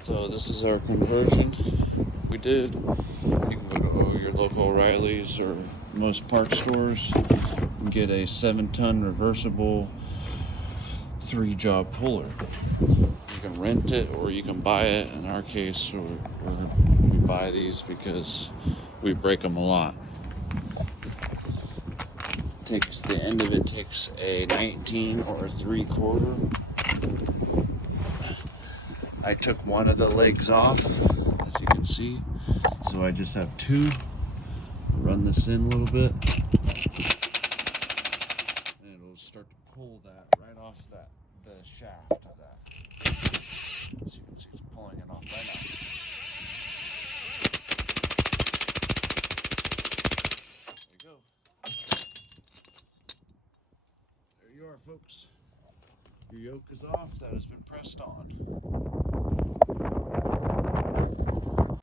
So this is our conversion we did. You can go to your local O'Reilly's or most parts stores and get a 7-ton reversible 3-job puller. You can rent it or you can buy it. In our case, we buy these because we break them a lot. The end of it takes a 19 or a 3/4. I took one of the legs off, as you can see, so I just have 2. Run this in a little bit, and it'll start to pull that right off the shaft of that. As you can see, it's pulling it off right now. There you go. There you are, folks. Your yoke is off. That has been pressed on.